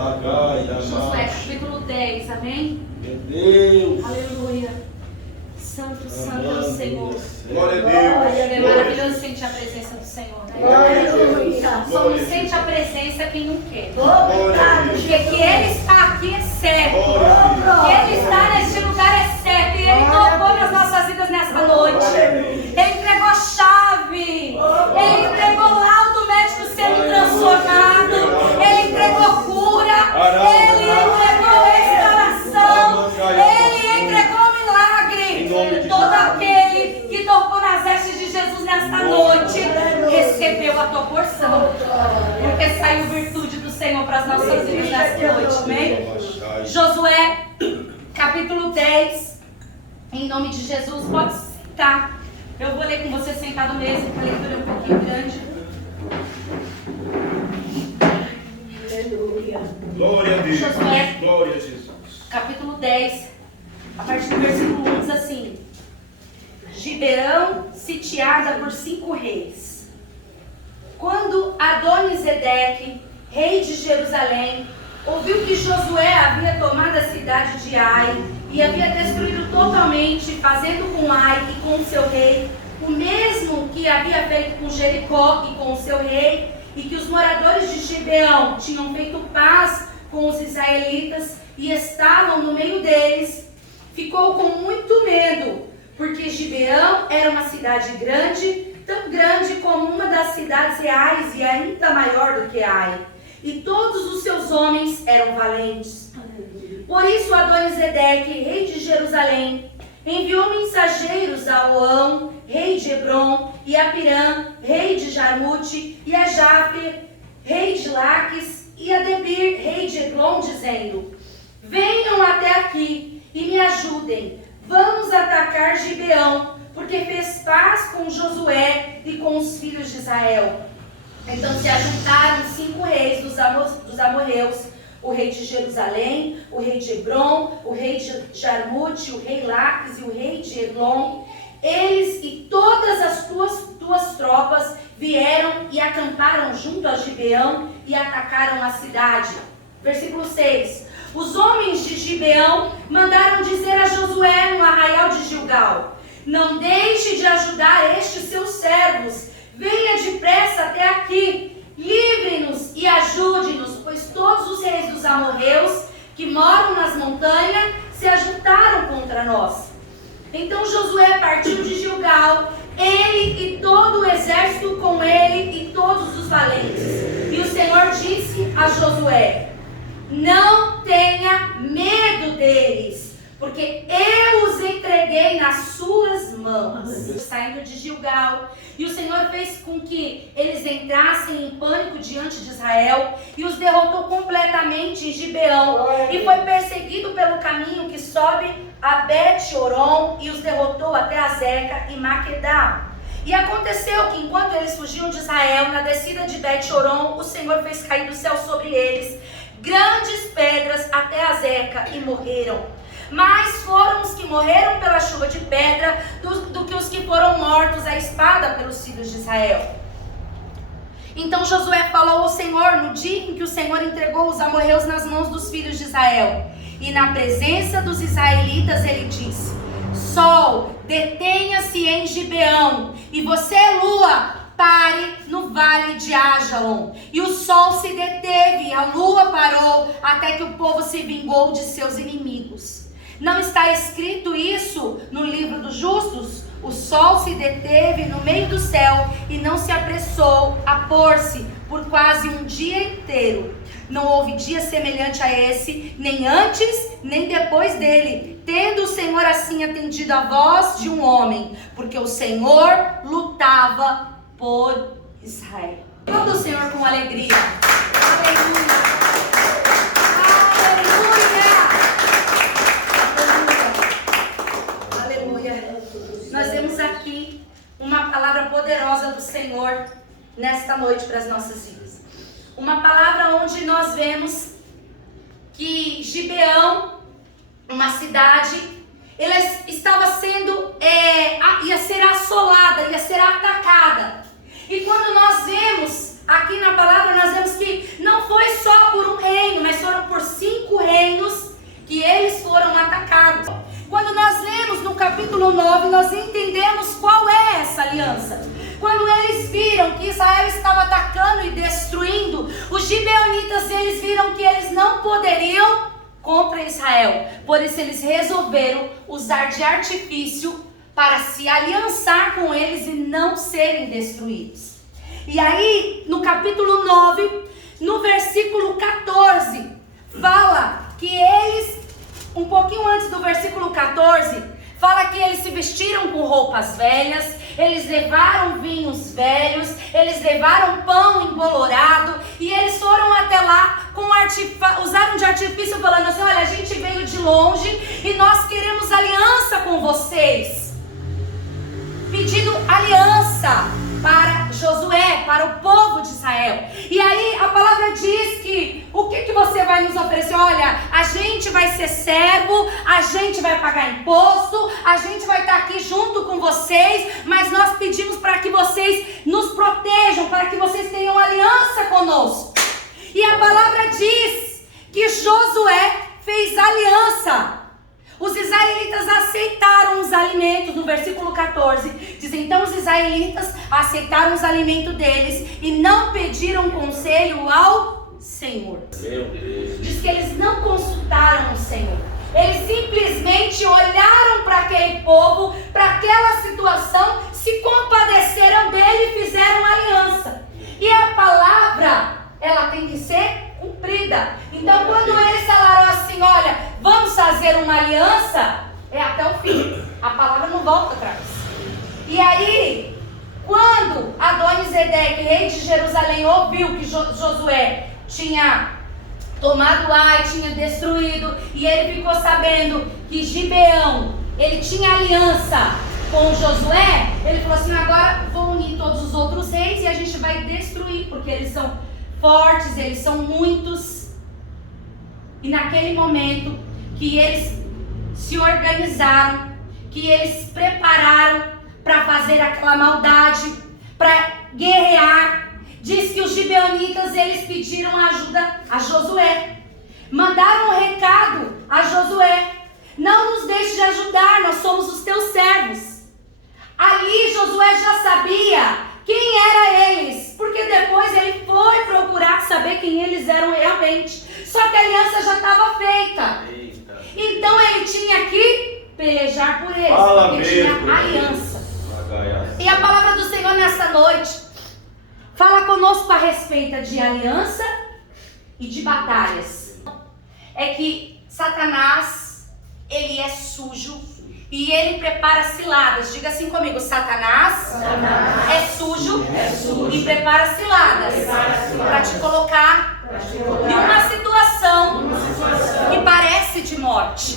Josué capítulo 10, amém? Meu Deus. Aleluia. Santo, santo é o Senhor. Glória a Deus. É maravilhoso sentir a presença do Senhor, né? Só não sente a presença quem não quer. Porque que Ele está aqui é certo. Que Ele está neste lugar é certo. E Ele tocou nas nossas vidas nesta noite. Ele entregou a chave. Ele entregou o laudo médico sendo transformado. Ele entregou cura. Ele entregou restauração. Ele entregou milagre. Todo aquele que tocou nas vestes de Jesus nesta noite recebeu a tua porção. Porque saiu virtude do Senhor para as nossas vidas nesta noite. Amém? Josué capítulo 10. Em nome de Jesus, pode sentar. Eu vou ler com você sentado mesmo, porque a leitura é um pouquinho grande. Aleluia. Glória a Deus. Josué, glória a Jesus. Capítulo 10, a partir do versículo 1 diz assim: Gibeão sitiada por 5 reis. Quando Adonisedeque, rei de Jerusalém, ouviu que Josué havia tomado a cidade de Ai e havia destruído totalmente, fazendo com Ai e com o seu rei o mesmo que havia feito com Jericó e com o seu rei, e que os moradores de Gibeão tinham feito paz com os israelitas e estavam no meio deles, ficou com muito medo, porque Gibeão era uma cidade grande, tão grande como uma das cidades reais e ainda maior do que Ai, e todos os seus homens eram valentes. Por isso Adonisedeque, rei de Jerusalém, enviou mensageiros a Oão, rei de Hebron, e a Pirã, rei de Jarmute, e a Jafe, rei de Laques, e a Debir, rei de Eglon, dizendo: venham até aqui e me ajudem, vamos atacar Gibeão, porque fez paz com Josué e com os filhos de Israel. Então se ajuntaram 5 reis dos amorreus, o rei de Jerusalém, o rei de Hebron, o rei de Jarmute, o rei Laques e o rei de Eglon. Eles e todas as tuas tropas vieram e acamparam junto a Gibeão e atacaram a cidade. Versículo 6. Os homens de Gibeão mandaram dizer a Josué no arraial de Gilgal: não deixe de ajudar estes seus servos, venha depressa até aqui, livre-nos e ajude-nos, pois todos os reis dos amorreus que moram nas montanhas se ajuntaram contra nós. Então Josué partiu de Gilgal, ele e todo o exército com ele e todos os valentes. E o Senhor disse a Josué: não tenha medo deles, porque eu os entreguei nas suas mãos. Saindo de Gilgal, e o Senhor fez com que eles entrassem em pânico diante de Israel e os derrotou completamente em Gibeão, e foi perseguido pelo caminho que sobe a Bet-Horon e os derrotou até Azeca e Maquedá. E aconteceu que enquanto eles fugiam de Israel, na descida de Bet-Horon, o Senhor fez cair do céu sobre eles grandes pedras até Azeca e morreram. Mais foram os que morreram pela chuva de pedra do que os que foram mortos à espada pelos filhos de Israel. Então Josué falou ao Senhor no dia em que o Senhor entregou os amorreus nas mãos dos filhos de Israel. E na presença dos israelitas ele disse: Sol, detenha-se em Gibeão, e você, lua, pare no vale de Ajalon. E o sol se deteve, e a lua parou, até que o povo se vingou de seus inimigos. Não está escrito isso no livro dos justos? O sol se deteve no meio do céu e não se apressou a pôr-se por quase um dia inteiro. Não houve dia semelhante a esse, nem antes, nem depois dele, tendo o Senhor assim atendido a voz de um homem, porque o Senhor lutava por Israel. Todo o Senhor com alegria. Aleluia. Nós vemos aqui uma palavra poderosa do Senhor nesta noite para as nossas vidas. Uma palavra onde nós vemos que Gibeão, uma cidade, ela estava sendo, ia ser assolada, ia ser atacada. E quando nós vemos aqui na palavra, nós vemos que não foi só por um reino, mas foram aliança. Quando eles viram que Israel estava atacando e destruindo, os gibeonitas, eles viram que eles não poderiam contra Israel. Por isso eles resolveram usar de artifício para se aliançar com eles e não serem destruídos. E aí, no capítulo 9, no versículo 14, fala que eles, um pouquinho antes do versículo 14, fala que eles se vestiram com roupas velhas, eles levaram vinhos velhos, eles levaram pão embolorado, e eles foram até lá, usaram de artifício, falando assim: olha, a gente veio de longe e nós queremos aliança com vocês. Pedindo aliança para Josué, para o povo de Israel. E aí a palavra diz que o que você vai nos oferecer? Olha, a gente vai ser servo, a gente vai pagar imposto, a gente vai estar aqui junto com vocês, mas nós pedimos para que vocês nos protejam, para que vocês tenham aliança conosco. E a palavra diz que Josué fez aliança. Os israelitas aceitaram os alimentos, no versículo 14, diz: então os israelitas aceitaram os alimentos deles e não pediram conselho ao Senhor. Meu Deus. Diz que eles não consultaram o Senhor. Eles simplesmente olharam para aquele povo, para aquela situação, se compadeceram dele e fizeram aliança. E a palavra, ela tem que ser cumprida. Então quando eles falaram assim: olha, vamos fazer uma aliança, é até o fim. A palavra não volta atrás. E aí, quando Adoni-Zedeque, rei de Jerusalém, ouviu que Josué tinha tomado Ai, tinha destruído, e ele ficou sabendo que Gibeão, ele tinha aliança com Josué, ele falou assim: agora vou unir todos os outros reis e a gente vai destruir, porque eles são fortes, eles são muitos. E naquele momento que eles se organizaram, que eles prepararam para fazer aquela maldade, para guerrear, diz que os gibeonitas, eles pediram ajuda a Josué, mandaram um recado a Josué: não nos deixe de ajudar, nós somos os teus servos. Ali Josué já sabia quem era eles, porque depois ele foi procurar saber quem eles eram realmente. Só que a aliança já estava feita. Eita. Então ele tinha que pelejar por eles, Fala porque mesmo, tinha aliança. Deus. E a palavra do Senhor nessa noite fala conosco a respeito de aliança e de batalhas. É que Satanás, ele é sujo e ele prepara ciladas. Diga assim comigo: Satanás é sujo e prepara ciladas para te colocar em uma situação que parece de morte.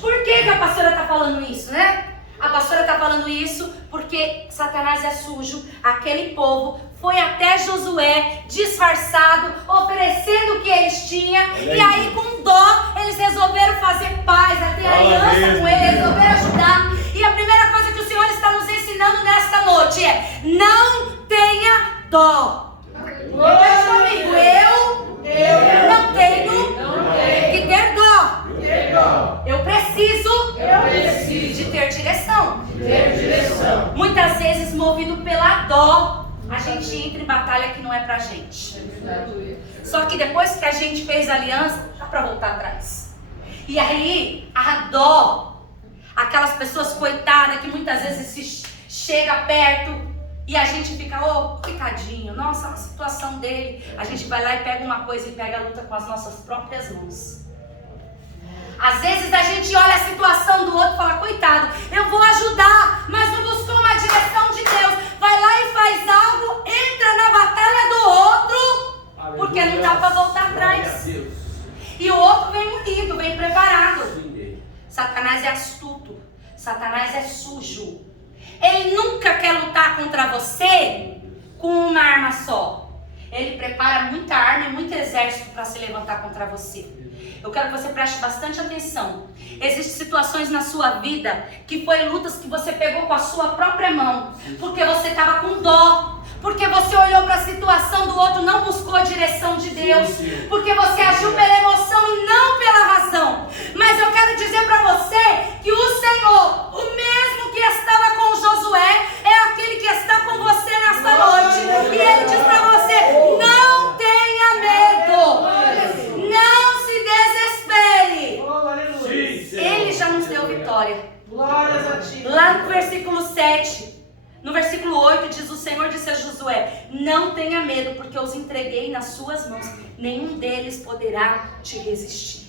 Por que a pastora está falando isso, né? A pastora está falando isso porque Satanás é sujo. Aquele povo foi até Josué disfarçado, oferecendo o que eles tinham. E aí, com dó, eles resolveram fazer paz, ter aliança com ele, resolveram ajudar. E a primeira coisa que o Senhor está nos ensinando nesta noite é: não tenha dó. Repete comigo: eu não tenho que ter dó. Eu preciso de ter direção. Muitas vezes, movido pela dó, a gente entra em batalha que não é pra gente. Só que depois que a gente fez aliança, dá pra voltar atrás. E aí, a dó, aquelas pessoas coitadas que muitas vezes se chega perto e a gente fica: oh, coitadinho, nossa, a situação dele. A gente vai lá e pega uma coisa e pega a luta com as nossas próprias mãos. Às vezes a gente olha a situação do outro e fala: coitado, eu vou ajudar, mas não buscou uma direção de Deus. Vai lá e faz algo, entra na batalha do outro, porque não dá para voltar atrás. E o outro vem unido, vem preparado. Satanás é astuto, Satanás é sujo. Ele nunca quer lutar contra você com uma arma só. Ele prepara muita arma e muito exército para se levantar contra você. Eu quero que você preste bastante atenção. Existem situações na sua vida que foi lutas que você pegou com a sua própria mão, porque você estava com dó, porque você olhou para a situação do outro, não buscou a direção de Deus, porque você agiu pela emoção e não pela razão. Mas eu quero dizer para você que o Senhor, o mesmo que estava com Josué, No versículo 8 diz: o Senhor disse a Josué: não tenha medo, porque eu os entreguei nas suas mãos, nenhum deles poderá te resistir.